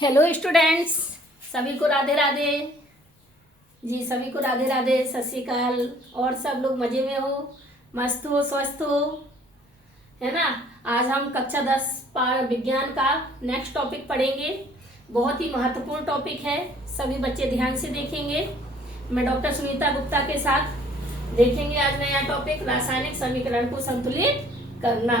Hello students, सभी को राधे राधे जी। सभी को राधे राधे, सत श्री अकाल। और सब लोग मजे में हो, मस्त हो, स्वस्थ हो, है ना। आज हम कक्षा 10 विज्ञान का नेक्स्ट टॉपिक पढ़ेंगे। बहुत ही महत्वपूर्ण टॉपिक है, सभी बच्चे ध्यान से देखेंगे। मैं डॉक्टर सुनीता गुप्ता के साथ देखेंगे आज नया टॉपिक, रासायनिक समीकरण को संतुलित करना।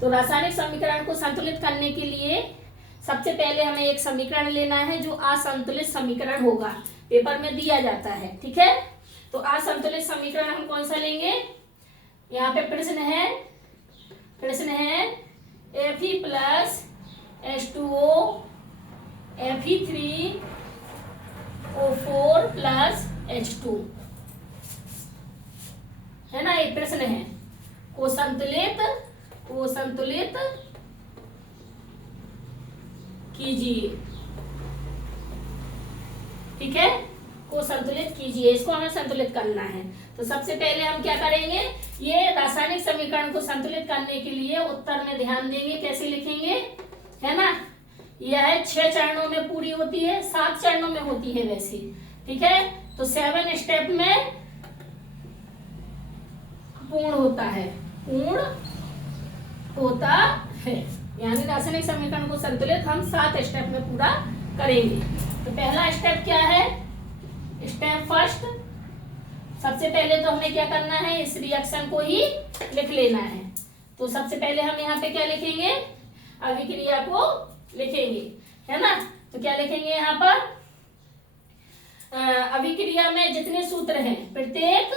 तो रासायनिक समीकरण को संतुलित करने के लिए सबसे पहले हमें एक समीकरण लेना है जो असंतुलित समीकरण होगा, पेपर में दिया जाता है, ठीक है। तो असंतुलित समीकरण हम कौन सा लेंगे, यहाँ पे प्रश्न है Fe plus H2O Fe3O4 plus H2, है ना। एक प्रश्न है को संतुलित कीजिए, ठीक है। को संतुलित कीजिए, इसको हमें संतुलित करना है। तो सबसे पहले हम क्या करेंगे, ये रासायनिक समीकरण को संतुलित करने के लिए उत्तर में ध्यान देंगे, कैसे लिखेंगे, है ना। यह 6 चरणों में पूरी होती है, 7 चरणों में होती है वैसे, ठीक है। तो 7 स्टेप में पूर्ण होता है, यानी रासायनिक समीकरण को संतुलित हम 7 स्टेप में पूरा करेंगे। तो पहला स्टेप क्या है, स्टेप फर्स्ट। सबसे पहले तो हमें क्या करना है, इस रिएक्शन को ही लिख लेना है। तो सबसे पहले हम यहाँ पे क्या लिखेंगे, अभिक्रिया को लिखेंगे, है ना। तो क्या लिखेंगे यहाँ पर, अभिक्रिया में जितने सूत्र हैं प्रत्येक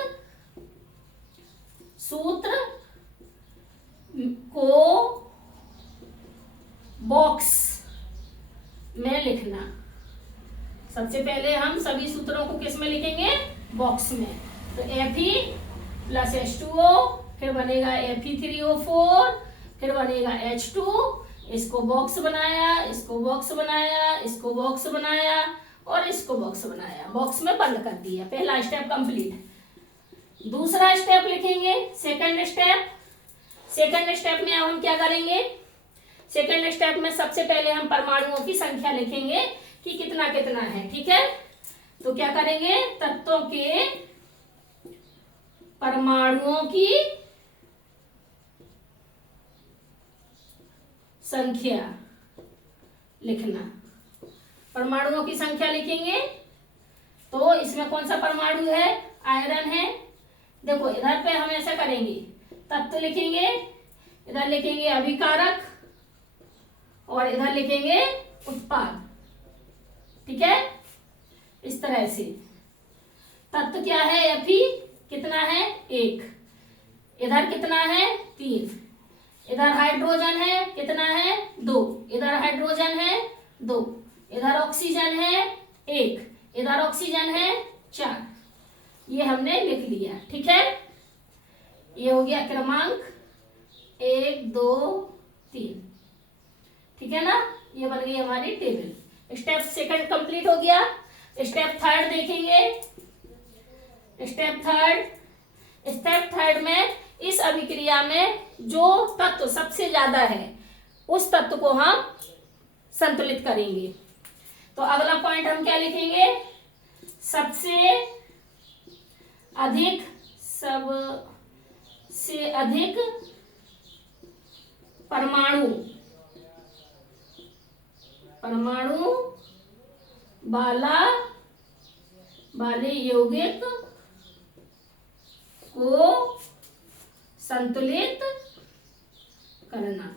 सूत्र को बॉक्स में लिखना। सबसे पहले हम सभी सूत्रों को किस में लिखेंगे, बॉक्स में। तो Fe प्लस H2O, फिर बनेगा Fe3O4, फिर बनेगा H2, इसको बॉक्स बनाया, इसको बॉक्स बनाया, इसको बॉक्स बनाया और इसको बॉक्स बनाया, बॉक्स में बंद कर दिया। पहला स्टेप कंप्लीट। दूसरा स्टेप लिखेंगे, सेकंड स्टेप में अब हम क्या करेंगे, सेकंड स्टेप में सबसे पहले हम परमाणुओं की संख्या लिखेंगे कि कितना कितना है, ठीक है। तो क्या करेंगे, तत्वों के परमाणुओं की संख्या लिखना। परमाणुओं की संख्या लिखेंगे तो इसमें कौन सा परमाणु है, आयरन है। देखो इधर पे हम ऐसा करेंगे, तत्व लिखेंगे, इधर लिखेंगे अभिकारक और इधर लिखेंगे उत्पाद, ठीक है। इस तरह से तत्व क्या है, Fe कितना है 1, इधर कितना है 3, इधर हाइड्रोजन है कितना है 2, इधर हाइड्रोजन है 2, इधर ऑक्सीजन है 1, इधर ऑक्सीजन है 4। ये हमने लिख लिया, ठीक है। ये हो गया क्रमांक 1 2 3, ठीक है ना। ये बन गई हमारी टेबल। स्टेप सेकंड कंप्लीट हो गया। स्टेप थर्ड देखेंगे। स्टेप थर्ड में इस अभिक्रिया में जो तत्व सबसे ज्यादा है उस तत्व को हम संतुलित करेंगे। तो अगला पॉइंट हम क्या लिखेंगे, सबसे अधिक परमाणु वाले यौगिक को संतुलित करना,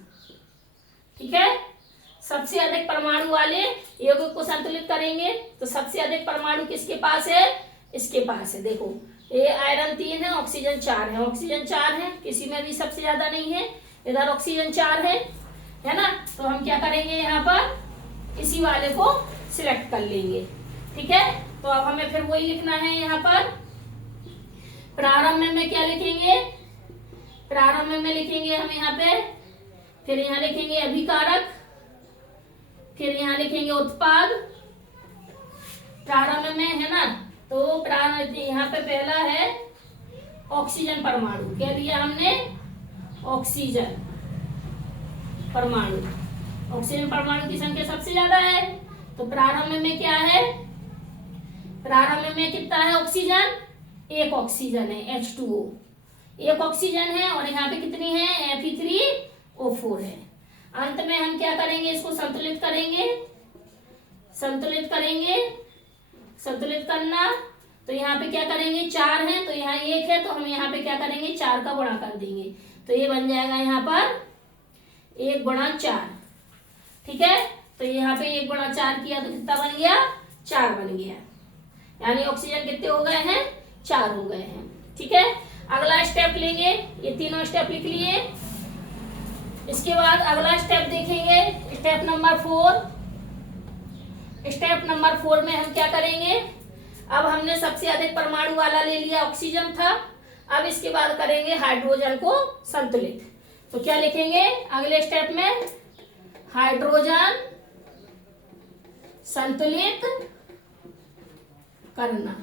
ठीक है। सबसे अधिक परमाणु वाले यौगिक को संतुलित करेंगे। तो सबसे अधिक परमाणु किसके पास है, इसके पास है। देखो ये आयरन 3 है, ऑक्सीजन 4 है, ऑक्सीजन 4 है, किसी में भी सबसे ज्यादा नहीं है। इधर ऑक्सीजन 4 है ना। तो हम क्या करेंगे, यहाँ पर इसी वाले को सिलेक्ट कर लेंगे, ठीक है। तो अब हमें फिर वही लिखना है, यहाँ पर प्रारंभ में क्या लिखेंगे, प्रारंभ में लिखेंगे हम यहाँ पे, फिर यहाँ लिखेंगे अभिकारक, फिर यहाँ लिखेंगे उत्पाद। प्रारंभ में है ना, तो प्रारंभ यहाँ पे पहला है ऑक्सीजन परमाणु, क्या दिया हमने, ऑक्सीजन परमाणु, ऑक्सीजन परमाणु की संख्या सबसे ज्यादा है, तो प्रारंभ में क्या है, प्रारंभ में कितना है ऑक्सीजन, एक ऑक्सीजन है H2O, एक ऑक्सीजन है, और यहाँ पे कितनी है Fe3O4 है। अंत में हम क्या करेंगे, इसको संतुलित करेंगे, संतुलित करेंगे, संतुलित करना, तो यहाँ पे क्या करेंगे 4 है, तो यहाँ 1 है, तो हम यहाँ पे क्या करेंगे 4 का गुणा कर देंगे, तो ये बन जाएगा यहाँ पर 1 गुणा 4, ठीक है। तो यहाँ पे 1 गुणा 4 किया तो कितना बन गया, 4 बन गया, यानी ऑक्सीजन कितने हो गए हैं, 4 हो गए हैं, ठीक है। अगला स्टेप लेंगे, ये तीनों स्टेप लिख लिए। इसके बाद अगला स्टेप देखेंगे, स्टेप नंबर 4। स्टेप नंबर 4 में हम क्या करेंगे, अब हमने सबसे अधिक परमाणु वाला ले लिया, ऑक्सीजन था, अब इसके बाद करेंगे हाइड्रोजन को संतुलित। तो क्या लिखेंगे अगले स्टेप में, हाइड्रोजन संतुलित करना,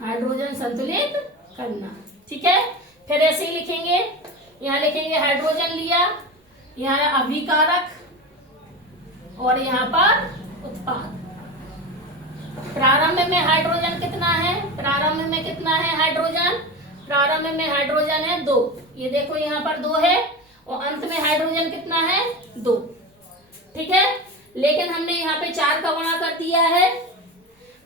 हाइड्रोजन संतुलित करना, ठीक है। फिर ऐसे ही लिखेंगे, यहाँ लिखेंगे हाइड्रोजन लिया, यहाँ अभिकारक, और यहाँ पर उत्पाद। प्रारंभ में हाइड्रोजन कितना है, प्रारंभ में कितना है हाइड्रोजन, प्रारंभ में हाइड्रोजन है 2, ये देखो यहाँ पर 2 है, और अंत में हाइड्रोजन कितना है 2, ठीक है। लेकिन हमने यहाँ पे 4 का गुणा कर दिया है,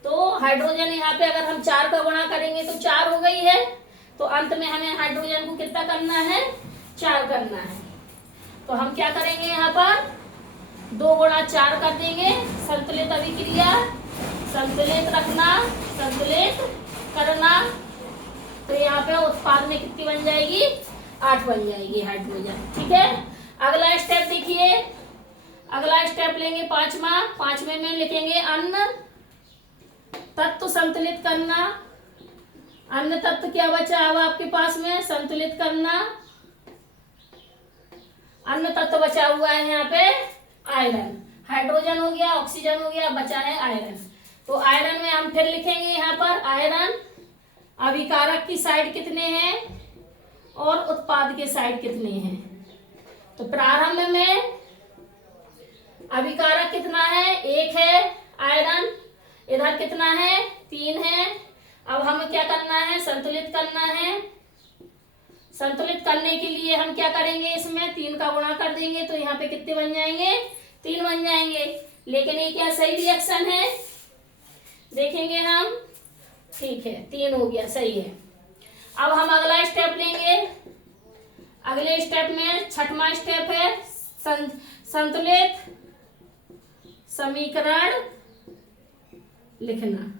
तो हाइड्रोजन यहाँ पे अगर हम 4 का गुणा करेंगे तो 4 हो गई है, तो अंत में हमें हाइड्रोजन को कितना करना है, 4 करना है। तो हम क्या करेंगे, यहाँ पर 2 गुणा 4 कर देंगे, संतुलित अभिक्रिया, संतुलित रखना, संतुलित करना, तो यहाँ पे उत्पाद में कितनी बन जाएगी, 8 बन जाएगी हाइड्रोजन, ठीक है। अगला स्टेप देखिए, अगला स्टेप लेंगे 5वें में लिखेंगे अन्न तत्व संतुलित करना। अन्न तत्व क्या बचा अब आपके पास में, संतुलित करना, अन्न तत्व बचा हुआ है यहाँ पे आयरन, हाइड्रोजन हो गया, ऑक्सीजन हो गया, बचा है आयरन। तो आयरन में हम फिर लिखेंगे यहाँ पर आयरन, अभिकारक की साइड कितने हैं और उत्पाद के साइड कितने हैं। तो प्रारंभ में अभिकारक कितना है, 1 है आयरन, इधर कितना है 3 है। अब हमें क्या करना है, संतुलित करना है। संतुलित करने के लिए हम क्या करेंगे, इसमें 3 का गुणा कर देंगे, तो यहाँ पे कितने बन जाएंगे, 3 बन जाएंगे। लेकिन ये क्या सही रिएक्शन है, देखेंगे हम, ठीक है 3 हो गया, सही है। अब हम अगला स्टेप लेंगे, अगले स्टेप में 6वां स्टेप है संतुलित समीकरण लिखना।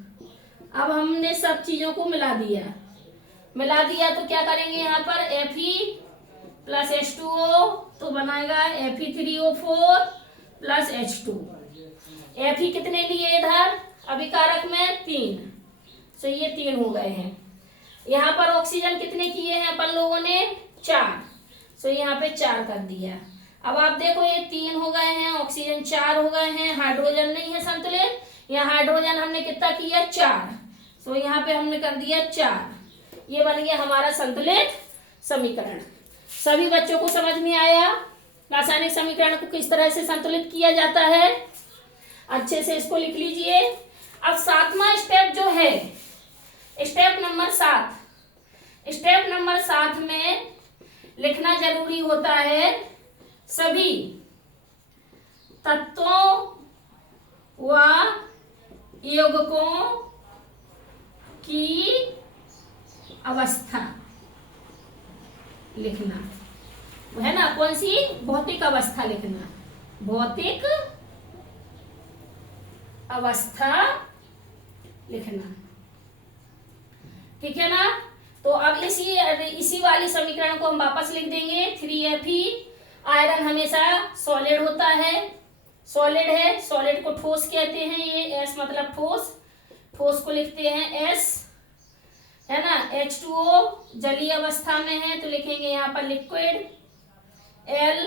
अब हमने सब चीजों को मिला दिया तो क्या करेंगे, यहाँ पर Fe प्लस H2O तो बनाएगा Fe3O4 प्लस H2। Fe कितने लिए इधर अभिकारक में 3, तो ये 3 हो गए हैं। यहाँ पर ऑक्सीजन कितने किए हैं अपन लोगों ने 4, तो यहाँ पे 4 कर दिया। अब आप देखो ये 3 हो गए हैं, ऑक्सीजन 4 हो गए हैं, हाइड्रोजन नहीं है संतुलित, यहाँ हाइड्रोजन हमने कितना किया 4, तो यहाँ पे हमने कर दिया 4, ये बन गया हमारा संतुलित समीकरण। सभी बच्चों को समझ में आया रासायनिक समीकरण को किस तरह से संतुलित किया जाता है, अच्छे से इसको लिख लीजिए। अब 7वां स्टेप जो है, स्टेप नंबर 7, स्टेप नंबर 7 में लिखना जरूरी होता है सभी तत्वों व यौगिकों की अवस्था लिखना, है ना, कौन सी, भौतिक अवस्था लिखना, भौतिक अवस्था लिखना, ठीक है ना। तो अब इसी वाली समीकरण को हम वापस लिख देंगे। 3Fe, आयरन हमेशा सॉलिड होता है, सॉलिड है, सॉलिड को ठोस कहते हैं, ये S मतलब ठोस, ठोस को लिखते हैं S, है ना। H2O जलीय अवस्था में है तो लिखेंगे यहाँ पर लिक्विड L।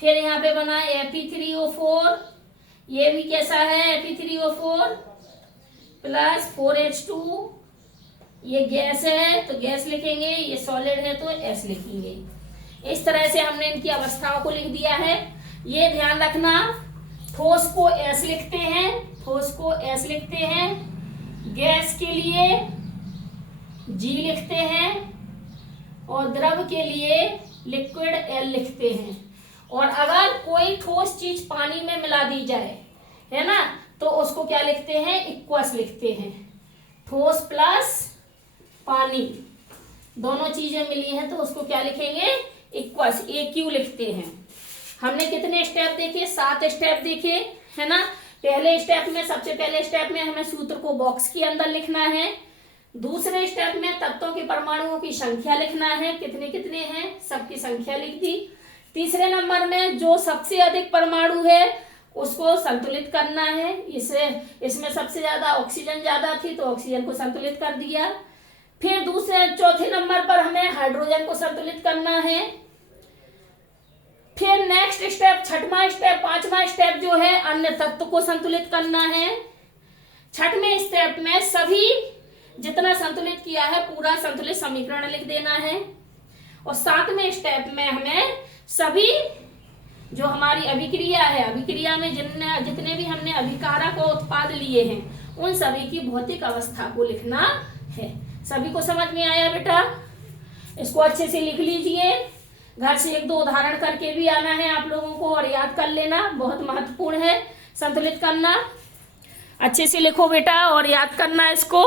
फिर यहाँ पे बना Fe3O4, ये भी कैसा है Fe3O4 प्लस 4H2, ये गैस है तो गैस लिखेंगे, ये सॉलिड है तो S लिखेंगे। इस तरह से हमने इनकी अवस्थाओं को लिख दिया है। ये ध्यान रखना, ठोस को एस लिखते हैं, ठोस को एस लिखते हैं, गैस के लिए जी लिखते हैं और द्रव के लिए लिक्विड एल लिखते हैं। और अगर कोई ठोस चीज पानी में मिला दी जाए, है ना, तो उसको क्या लिखते हैं, इक्वस लिखते हैं। ठोस प्लस पानी दोनों चीजें मिली हैं तो उसको क्या लिखेंगे, इक्वस, AQ लिखते हैं। हमने कितने स्टेप देखे, 7 स्टेप देखे, है ना। पहले स्टेप में, सबसे पहले स्टेप में हमें सूत्र को बॉक्स के अंदर लिखना है। दूसरे स्टेप में तत्वों के परमाणुओं की संख्या लिखना है, कितने कितने हैं, सबकी संख्या लिख दी। तीसरे नंबर में जो सबसे अधिक परमाणु है उसको संतुलित करना है। इसमें सबसे ज्यादा ऑक्सीजन ज्यादा थी तो ऑक्सीजन को संतुलित कर दिया। फिर चौथे नंबर पर हमें हाइड्रोजन को संतुलित करना है। फिर नेक्स्ट स्टेप, छठवां स्टेप, 5वां स्टेप जो है अन्य तत्व को संतुलित करना है। छठवें स्टेप में सभी जितना संतुलित किया है पूरा संतुलित समीकरण लिख देना है। और 7वें स्टेप में हमें सभी जो हमारी अभिक्रिया है, अभिक्रिया में जितने भी हमने अभिकारक और उत्पाद लिए हैं उन सभी की भौतिक अवस्था को लिखना है। सभी को समझ में आया बेटा? इसको अच्छे से लिख लीजिए। घर से 1-2 उदाहरण करके भी आना है आप लोगों को और याद कर लेना, बहुत महत्वपूर्ण है संतुलित करना। अच्छे से लिखो बेटा और याद करना इसको।